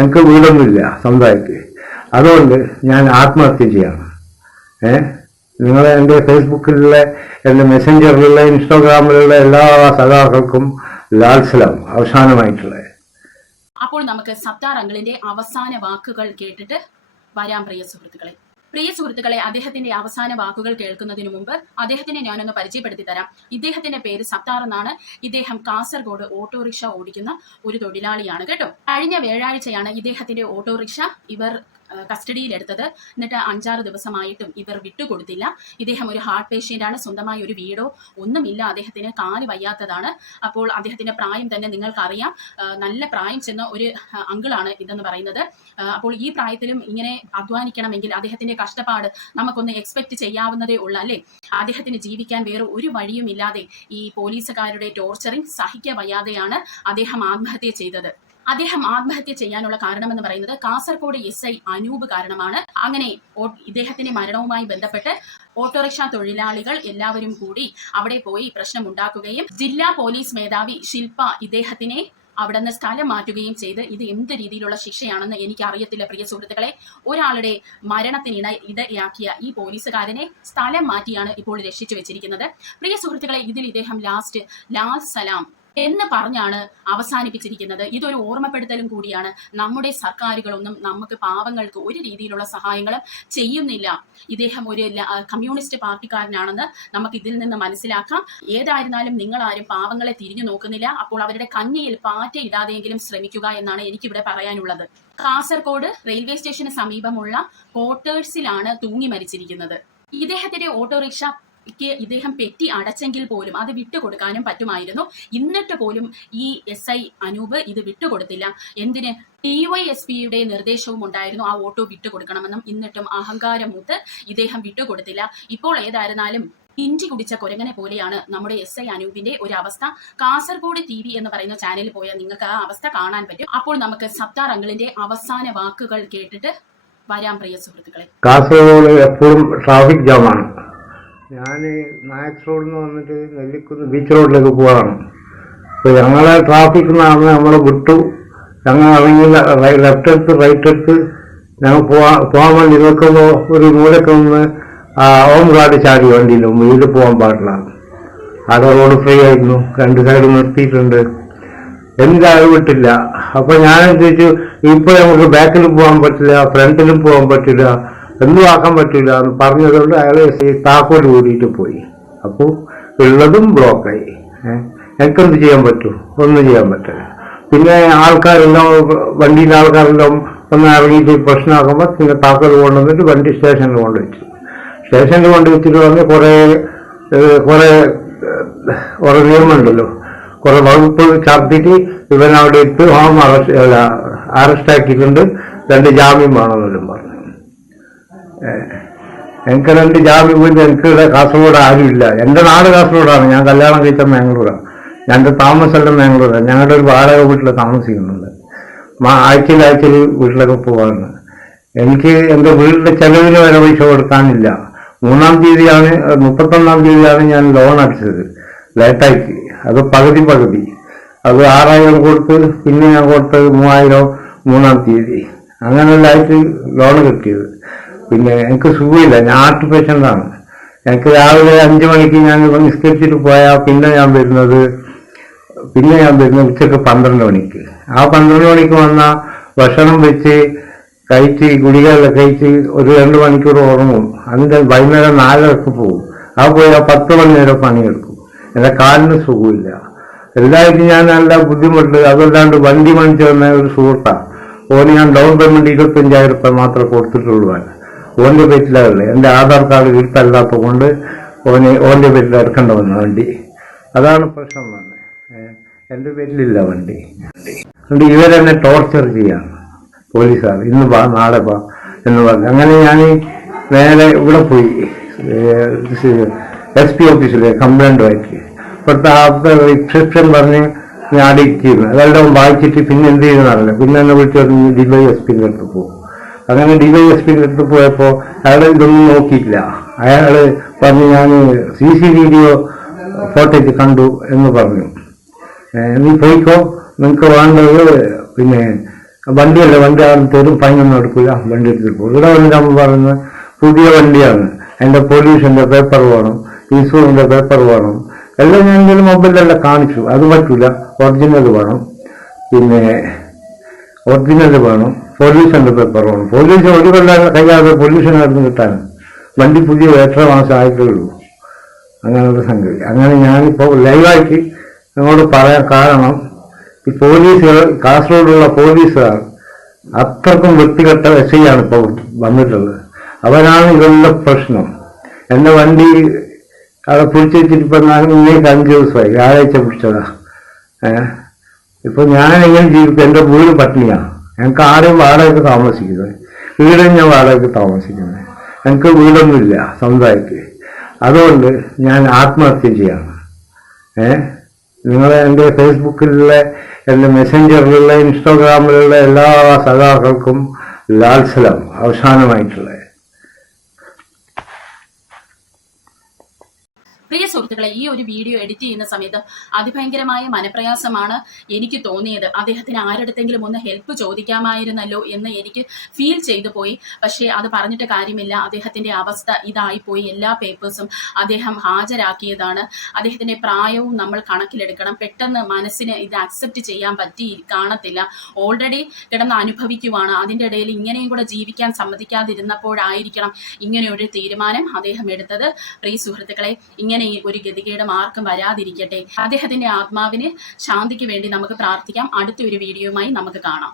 എനിക്ക് വീടൊന്നുമില്ല സ്വന്തമായിട്ട്. അതുകൊണ്ട് ഞാൻ ആത്മഹത്യ ചെയ്യാണ്. നിങ്ങൾ എൻ്റെ ഫേസ്ബുക്കിലുള്ള, എൻ്റെ മെസ്സഞ്ചറിലുള്ള, ഇൻസ്റ്റാഗ്രാമിലുള്ള എല്ലാ സഖാക്കൾക്കും ലാൽ സലാം അവസാനമായിട്ടുള്ള. അപ്പോൾ നമുക്ക് സത്താർ അങ്കിളിന്റെ അവസാന വാക്കുകൾ കേട്ടിട്ട് വരാം പ്രിയ സുഹൃത്തുക്കളെ. അദ്ദേഹത്തിന്റെ അവസാന വാക്കുകൾ കേൾക്കുന്നതിന് മുമ്പ് അദ്ദേഹത്തിനെ ഞാനൊന്ന് പരിചയപ്പെടുത്തി തരാം. ഇദ്ദേഹത്തിന്റെ പേര് സത്താർ എന്നാണ്. ഇദ്ദേഹം കാസർഗോഡ് ഓട്ടോറിക്ഷ ഓടിക്കുന്ന ഒരു തൊഴിലാളിയാണ് കേട്ടോ. കഴിഞ്ഞ വ്യാഴാഴ്ചയാണ് ഇദ്ദേഹത്തിന്റെ ഓട്ടോറിക്ഷ ഇവർ കസ്റ്റഡിയിലെടുത്തത്. എന്നിട്ട് 5-6 ദിവസമായിട്ടും ഇവർ വിട്ടുകൊടുത്തില്ല. ഇദ്ദേഹം ഒരു ഹാർട്ട് പേഷ്യൻ്റ് ആണ്. സ്വന്തമായി ഒരു വീടോ ഒന്നുമില്ല. അദ്ദേഹത്തിന് കാല് വയ്യാത്തതാണ്. അപ്പോൾ അദ്ദേഹത്തിന്റെ പ്രായം തന്നെ നിങ്ങൾക്കറിയാം. നല്ല പ്രായം ചെന്ന ഒരു അങ്കിളാണ് ഇതെന്ന് പറയുന്നത്. അപ്പോൾ ഈ പ്രായത്തിലും ഇങ്ങനെ അധ്വാനിക്കണമെങ്കിൽ അദ്ദേഹത്തിന്റെ കഷ്ടപ്പാട് നമുക്കൊന്ന് എക്സ്പെക്ട് ചെയ്യാവുന്നതേ ഉള്ളൂ അല്ലേ. അദ്ദേഹത്തിന് ജീവിക്കാൻ വേറെ ഒരു വഴിയും ഇല്ലാതെ ഈ പോലീസുകാരുടെ ടോർച്ചറിങ് സഹിക്ക വയ്യാതെയാണ് അദ്ദേഹം ആത്മഹത്യ ചെയ്തത്. അദ്ദേഹം ആത്മഹത്യ ചെയ്യാനുള്ള കാരണമെന്ന് പറയുന്നത് കാസർഗോഡ് SI അനൂപ് കാരണമാണ്. അങ്ങനെ ഇദ്ദേഹത്തിന്റെ മരണവുമായി ബന്ധപ്പെട്ട് ഓട്ടോറിക്ഷ തൊഴിലാളികൾ എല്ലാവരും കൂടി അവിടെ പോയി പ്രശ്നമുണ്ടാക്കുകയും ജില്ലാ പോലീസ് മേധാവി ശില്പ ഇദ്ദേഹത്തിനെ അവിടെ നിന്ന് സ്ഥലം മാറ്റുകയും ചെയ്ത്. ഇത് എന്ത് രീതിയിലുള്ള ശിക്ഷയാണെന്ന് എനിക്ക് അറിയത്തില്ല പ്രിയ സുഹൃത്തുക്കളെ. ഒരാളുടെ മരണത്തിന് ഇടയാക്കിയ ഈ പോലീസുകാരനെ സ്ഥലം മാറ്റിയാണ് ഇപ്പോൾ രക്ഷിച്ചു വെച്ചിരിക്കുന്നത്. പ്രിയ സുഹൃത്തുക്കളെ, ഇതിൽ ഇദ്ദേഹം ലാസ്റ്റ് ലാൽ സലാം എന്ന് പറഞ്ഞാണ് അവസാനിപ്പിച്ചിരിക്കുന്നത്. ഇതൊരു ഓർമ്മപ്പെടുത്തലും കൂടിയാണ്. നമ്മുടെ സർക്കാരുകളൊന്നും നമുക്ക് പാവങ്ങൾക്ക് ഒരു രീതിയിലുള്ള സഹായങ്ങളും ചെയ്യുന്നില്ല. ഇദ്ദേഹം ഒരു കമ്മ്യൂണിസ്റ്റ് പാർട്ടിക്കാരനാണെന്ന് നമുക്ക് ഇതിൽ നിന്ന് മനസ്സിലാക്കാം. ഏതായിരുന്നാലും നിങ്ങളാരും പാവങ്ങളെ തിരിഞ്ഞു നോക്കുന്നില്ല. അപ്പോൾ അവരുടെ കഞ്ഞിയിൽ പാറ്റ ഇടാതെയെങ്കിലും ശ്രമിക്കുക എന്നാണ് എനിക്കിവിടെ പറയാനുള്ളത്. കാസർഗോഡ് റെയിൽവേ സ്റ്റേഷന് സമീപമുള്ള ക്വാർട്ടേഴ്സിലാണ് തൂങ്ങി മരിച്ചിരിക്കുന്നത്. ഇദ്ദേഹത്തിന്റെ ഓട്ടോറിക്ഷ ഇദ്ദേഹം പെറ്റി അടച്ചെങ്കിൽ പോലും അത് വിട്ടുകൊടുക്കാനും പറ്റുമായിരുന്നു. എന്നിട്ട് പോലും ഈ SI അനൂപ് ഇത് വിട്ടുകൊടുത്തില്ല. എന്തിന്? DYSPയുടെ നിർദ്ദേശവും ഉണ്ടായിരുന്നു ആ ഓട്ടോ വിട്ടുകൊടുക്കണമെന്നും. എന്നിട്ടും അഹങ്കാരം മൂത്ത് ഇദ്ദേഹം വിട്ടുകൊടുത്തില്ല. ഇപ്പോൾ ഏതായിരുന്നാലും ഇഞ്ചി കുടിച്ച കുരങ്ങനെ പോലെയാണ് നമ്മുടെ SI അനൂപിന്റെ ഒരു അവസ്ഥ. കാസർഗോഡ് TV എന്ന് പറയുന്ന ചാനലിൽ പോയാൽ നിങ്ങൾക്ക് ആ അവസ്ഥ കാണാൻ പറ്റും. അപ്പോൾ നമുക്ക് സത്താർ അങ്കിളിന്റെ അവസാന വാക്കുകൾ കേട്ടിട്ട് വരാം പ്രിയ സുഹൃത്തുക്കളെ. കാസർഗോഡ് എപ്പോഴും ട്രാഫിക് ജാമാണ്. ഞാൻ നായക് റോഡിൽ നിന്ന് വന്നിട്ട് നെല്ലിക്കുന്ന് ബീച്ച് റോഡിലേക്ക് പോവാണ്. അപ്പോൾ ഞങ്ങളെ ട്രാഫിക് നടന്ന് നമ്മൾ വിട്ടു. ഞങ്ങൾ ഇറങ്ങി ലെഫ്റ്റ് എടുത്ത് റൈറ്റ് എടുത്ത് ഞങ്ങൾ പോകാൻ വേണ്ടി നോക്കുമ്പോൾ ഒരു മൂലക്ക് നിന്ന് ഹോം ഗാർഡ് ചാടി വണ്ടിയിൽ വീട് പോകാൻ പാടില്ല. അവിടെ റോഡ് ഫ്രീ ആയിരുന്നു, 2 സൈഡ് നിർത്തിയിട്ടുണ്ട്. എന്തായാലും വിട്ടില്ല. അപ്പോൾ ഞാൻ ചോദിച്ചു, ഇപ്പോൾ നമുക്ക് ബാക്കിൽ പോകാൻ പറ്റില്ല, ഫ്രണ്ടിലും പോകാൻ പറ്റില്ല, എന്തും ആക്കാൻ പറ്റില്ല എന്ന് പറഞ്ഞതുകൊണ്ട് അയാൾ താക്കോൽ കൂടിയിട്ട് പോയി. അപ്പോൾ ഉള്ളതും ബ്ലോക്കായി. എനിക്കെന്ത് ചെയ്യാൻ പറ്റും? ഒന്നും ചെയ്യാൻ പറ്റില്ല. പിന്നെ ആൾക്കാരെല്ലാം, വണ്ടിയിലെ ആൾക്കാരെല്ലാം ഒന്ന് ഇറങ്ങിയിട്ട് പ്രശ്നമാക്കുമ്പോൾ പിന്നെ താക്കോൽ കൊണ്ടുവന്നിട്ട് വണ്ടി സ്റ്റേഷനിൽ കൊണ്ടുവച്ചു. സ്റ്റേഷനിൽ കൊണ്ടുവച്ചിട്ട് പറഞ്ഞ് കുറേ നിയമമുണ്ടല്ലോ, കുറെ വകുപ്പ് ചാർത്തിട്ട് ഇവനവിടെ ഇട്ട് ഹോം അറസ്റ്റ് ആക്കിയിട്ടുണ്ട്. 2 ജാമ്യം വേണമെന്നെല്ലാം പറഞ്ഞു. എനിക്ക് 2 ജാമ്യം പോയിട്ട് എനിക്ക് ഇവിടെ കാസർഗോഡ് ആരുമില്ല. എൻ്റെ നാട് കാസർഗോഡാണ്. ഞാൻ കല്യാണം കഴിച്ച മാംഗ്ലൂരാണ്. ഞങ്ങളുടെ താമസമെല്ലാം മാംഗ്ലൂരാണ്. ഞങ്ങളുടെ ഒരു വാടക വീട്ടിൽ താമസിക്കുന്നുണ്ട്. ആഴ്ചയിൽ വീട്ടിലൊക്കെ പോകാറുണ്ട്. എനിക്ക് എൻ്റെ വീട്ടിലെ ചെലവിന് വരെ പൈസ കൊടുക്കാനില്ല. 3-ാം തീയതിയാണ് 31-ാം തീയതിയാണ് ഞാൻ ലോൺ അടിച്ചത് ലേറ്റായിട്ട്. അത് പകുതി അത് 6,000 കൊടുത്ത്, പിന്നെ ഞാൻ കൊടുത്തത് 3,000 3-ാം തീയതി. അങ്ങനെല്ലായിട്ട് ലോൺ കിട്ടിയത്. പിന്നെ എനിക്ക് സുഖമില്ല, ഞാൻ ഹാർട്ട് പേഷ്യൻ്റാണ്. എനിക്ക് രാവിലെ 5 മണിക്ക് ഞാൻ നിസ്കരിച്ചിട്ട് പോയാൽ പിന്നെ ഞാൻ വരുന്നത് ഉച്ചക്ക് 12 മണിക്ക്. ആ 12 മണിക്ക് വന്നാൽ ഭക്ഷണം വെച്ച് കഴിച്ച് ഗുളികയെല്ലാം കഴിച്ച് ഒരു 2 മണിക്കൂർ ഉറങ്ങും. അതിൻ്റെ വൈകുന്നേരം 4:30 പോകും. ആ പോയാൽ 10 മണി വരെ പണിയെടുക്കും. എൻ്റെ കാലിന് സുഖമില്ല. എല്ലായിട്ടും ഞാൻ നല്ല ബുദ്ധിമുട്ട്. അതല്ലാണ്ട് വണ്ടി മേടിച്ചു തന്ന ഒരു സുഹൃത്താണ്. ഓന് ഞാൻ ഡൗൺ പേയ്മെന്റ് 25,000 രൂപ മാത്രമേ കൊടുത്തിട്ടുള്ളൂ. ഓൻ്റെ പേരിലാണ്. എൻ്റെ ആധാർ കാർഡ് വീട്ടിലല്ലാത്ത കൊണ്ട് ഓൻ്റെ പേരിൽ എടുക്കേണ്ട വന്നു വണ്ടി. അതാണ് പ്രശ്നം വന്നത്. എൻ്റെ പേരിലില്ല വണ്ടി. അതുകൊണ്ട് ഇവരെന്നെ ടോർച്ചർ ചെയ്യാണ് പോലീസുകാർ. ഇന്ന് വാ, നാളെ വാ എന്ന് പറഞ്ഞു. അങ്ങനെ ഞാൻ നേരെ ഇവിടെ പോയി SP ഓഫീസിൽ കംപ്ലൈൻറ്റ് വായിച്ച്. ഇപ്പോഴത്തെ റിസപ്ഷൻ പറഞ്ഞ് ഞാൻ അടിക്കുന്നു. അതെല്ലാം വായിച്ചിട്ട് പിന്നെ എന്ത് ചെയ്യുന്നറിയില്ല. പിന്നെ എന്നെ വിളിച്ചു പറഞ്ഞ് DYSPൻ്റെ അടുത്ത് പോകും. അങ്ങനെ DYSPൻ്റെ അടുത്ത് പോയപ്പോൾ അയാൾ ഇതൊന്നും നോക്കിയില്ല. അയാൾ പറഞ്ഞു, ഞാൻ CC വീഡിയോ ഫോട്ടേജ് കണ്ടു. എന്ന് പറഞ്ഞു. നീ പോയിക്കോ, നിങ്ങൾക്ക് വേണ്ടത് പിന്നെ വണ്ടിയല്ല, വണ്ടി ആരും തരും, ഫൈനൊന്നും എടുക്കില്ല, വണ്ടി എടുത്തിട്ട് പോകും. ഇവിടെ വന്നിട്ടാകുമ്പോൾ പറയുന്നത് പുതിയ വണ്ടിയാണ്, അതിൻ്റെ പൊല്യൂഷൻ്റെ പേപ്പർ വേണം, ഇൻഷുറൻസിൻ്റെ പേപ്പർ വേണം, എല്ലാം ഞാൻ എന്തെങ്കിലും മൊബൈലിലെല്ലാം കാണിച്ചു. അത് പറ്റൂല, ഒറിജിനൽ വേണം, പിന്നെ ഒറിജിനൽ വേണം, പൊല്യൂഷൻ്റെ പേപ്പർ വേണം. പൊല്യൂഷൻ ഒരു കൊല്ലം കഴിയാതെ പൊല്യൂഷൻ ആയിരുന്നു കിട്ടാൻ. വണ്ടി പുതിയ 8 മാസം ആയിട്ടുള്ളൂ. അങ്ങനത്തെ സംഗതി. അങ്ങനെ ഞാനിപ്പോൾ ലൈവായിട്ട് നിങ്ങളോട് പറയാൻ കാരണം, ഈ പോലീസുകൾ, കാസർഗോഡുള്ള പോലീസുകാർ അത്രക്കും വൃത്തികെട്ട SI ആണ് ഇപ്പോൾ വന്നിട്ടുള്ളത്. അവരാണ് ഇതെല്ലാം പ്രശ്നം. എൻ്റെ വണ്ടി അവിടെ പിടിച്ചു വെച്ചിട്ടിപ്പോൾ ഞാൻ ഇന്നേക്ക് 5 ദിവസമായി, വ്യാഴാഴ്ച പിടിച്ചതാ. ഇപ്പൊ ഞാൻ എങ്ങനെ ജീവിക്കും? എന്റെ വീട് പട്ടിണിയാണ്. ഞങ്ങൾക്ക് ആരെയും വാടകയ്ക്ക് താമസിക്കുന്നത്, വീടും ഞാൻ വാടകയ്ക്ക് താമസിക്കുന്നത്. ഞങ്ങൾക്ക് വീടൊന്നുമില്ല സ്വന്തമായിട്ട്. അതുകൊണ്ട് ഞാൻ ആത്മഹത്യ ചെയ്യാണ്. നിങ്ങളെ എൻ്റെ ഫേസ്ബുക്കിലുള്ള, എൻ്റെ മെസ്സഞ്ചറിലുള്ള, ഇൻസ്റ്റാഗ്രാമിലുള്ള എല്ലാ സഖാക്കൾക്കും ലാൽസലം അവസാനമായിട്ടുള്ളത്. പ്രിയ സുഹൃത്തുക്കളെ, ഈ ഒരു വീഡിയോ എഡിറ്റ് ചെയ്യുന്ന സമയത്ത് അതിഭയങ്കരമായ മനപ്രയാസമാണ് എനിക്ക് തോന്നിയത്. അദ്ദേഹത്തിന് ആരുടെങ്കിലും ഒന്ന് ഹെൽപ്പ് ചോദിക്കാമായിരുന്നല്ലോ എന്ന് എനിക്ക് ഫീൽ ചെയ്തു പോയി. പക്ഷേ അത് പറഞ്ഞിട്ട് കാര്യമില്ല. അദ്ദേഹത്തിന്റെ അവസ്ഥ ഇതായിപ്പോയി. എല്ലാ പേപ്പേഴ്സും അദ്ദേഹം ഹാജരാക്കിയതാണ്. അദ്ദേഹത്തിന്റെ പ്രായവും നമ്മൾ കണക്കിലെടുക്കണം. പെട്ടെന്ന് മനസ്സിന് ഇത് അക്സെപ്റ്റ് ചെയ്യാൻ കാണത്തില്ല. ഓൾറെഡി കിടന്ന് അനുഭവിക്കുവാണ്. അതിൻ്റെ ഇടയിൽ ഇങ്ങനെയും കൂടെ ജീവിക്കാൻ സമ്മതിക്കാതിരുന്നപ്പോഴായിരിക്കണം ഇങ്ങനെ ഒരു തീരുമാനം അദ്ദേഹം എടുത്തത്. പ്രിയ സുഹൃത്തുക്കളെ, ഇങ്ങനെ ഒരു ഗതികേട് ആർക്കും വരാതിരിക്കട്ടെ. അദ്ദേഹത്തിന്റെ ആത്മാവിന് ശാന്തിക്ക് വേണ്ടി നമുക്ക് പ്രാർത്ഥിക്കാം. അടുത്ത ഒരു വീഡിയോയുമായി നമുക്ക് കാണാം.